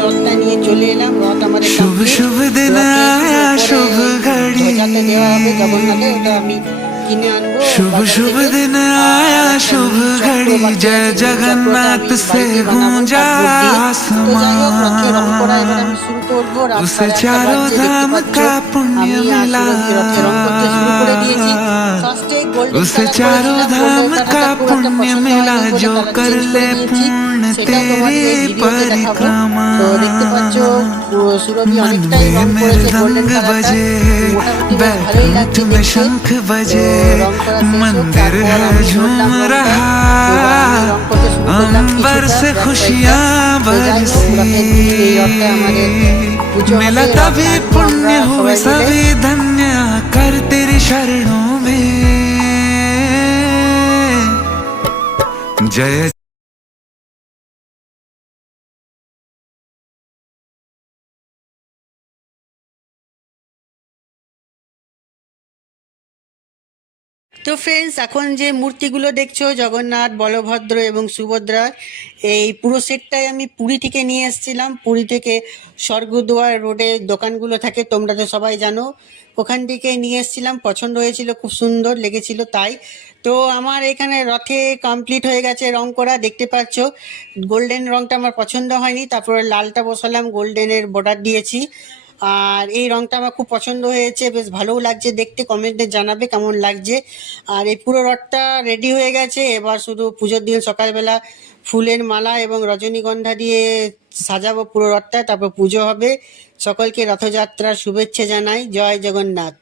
রথটা নিয়ে চলে এলাম। রথ আমাদের शुभ शुभ दिन आया शुभ घड़ी, ধ্বজাতে দেওয়া হবে জগন্নাথে, ওটা আমি কিনে আনবো शुभ বাজার शुभ থেকে। दिन আর आया একটা शुभ নীল চক্র घड़ी, বাকি जय আছে, নীল চক্রটা আমি जगन्नाथ से বাড়িতে বানাবো गूंजा কার্ডবোর্ড দিয়ে। তো যাই হোক, রথে রং করা এবার आसमां, আমি শুরু করবো। রাত उसे 8:30 चारों বাজছে, দেখতে धाम পাচ্ছ। का पुण्य আমি আর मिला, সুরভি রথে রং করতে শুরু করে দিয়েছি। ফার্স্টে গোল্ডেন उसे কালার चारों করেছিলাম, গোল্ডেন धाम কালারটা का খুব একটা पुण्य পছন্দ मिला, হয়নি বলে जो কালার कर চেঞ্জ করে ले দিয়েছি। पूर्ण সেটাও তোমাদের तेरी এই ভিডিওতে দেখাবো। परिक्रमा। তো দেখতে পাচ্ছ সুরভি मन অনেকটাই में রং করেছে গোল্ডেন मृदंग কালারটা, बजे, মোটামুটি বেশ ভালোই बैकुंठ লাগছে में দেখতে। शंख তো बजे, রং করা শেষ হোক, मंदिर তারপর है আমি झूम ধরলাম রংটা। रहा, এবার আমি রং করতে শুরু করলাম अंबर কিছুটা से ব্যাক সাইডটা। खुशियां তো যাই হোক, बरसी, রথের দিন এই রথটা আমাদের পুজো मिला হবে, রথ तभी টানবো আমরা पुण्य हुए সবাই মিলে। सभी धन्य, कर तेरी शरणों में जय। তো ফ্রেন্ডস, এখন যে মূর্তিগুলো দেখছো জগন্নাথ, বলভদ্র এবং সুভদ্রা, এই পুরো সেটটাই আমি পুরী থেকে নিয়ে এসেছিলাম। পুরী থেকে স্বর্গদুয়ার রোডে দোকানগুলো থাকে, তোমরা তো সবাই জানো, ওখান থেকে নিয়ে এসেছিলাম। পছন্দ হয়েছিল, খুব সুন্দর লেগেছিল তাই। তো আমার এখানে রথে কমপ্লিট হয়ে গেছে রং করা, দেখতে পাচ্ছ। গোল্ডেন রংটা আমার পছন্দ হয়নি, তারপরে লালটা বসালাম, গোল্ডেনের বর্ডার দিয়েছি। আর এই রংটা আমার খুব পছন্দ হয়েছে, বেশ ভালোও লাগছে দেখতে। কমেন্টে জানাবে কেমন লাগছে। আর এই পুরো রথটা রেডি হয়ে গেছে, এবার শুধু পুজোর দিন সকালবেলা ফুলের মালা এবং রজনীগন্ধা দিয়ে সাজাবো পুরো রথটা, তারপর পুজো হবে। সকলকে রথযাত্রার শুভেচ্ছা জানাই। জয় জগন্নাথ।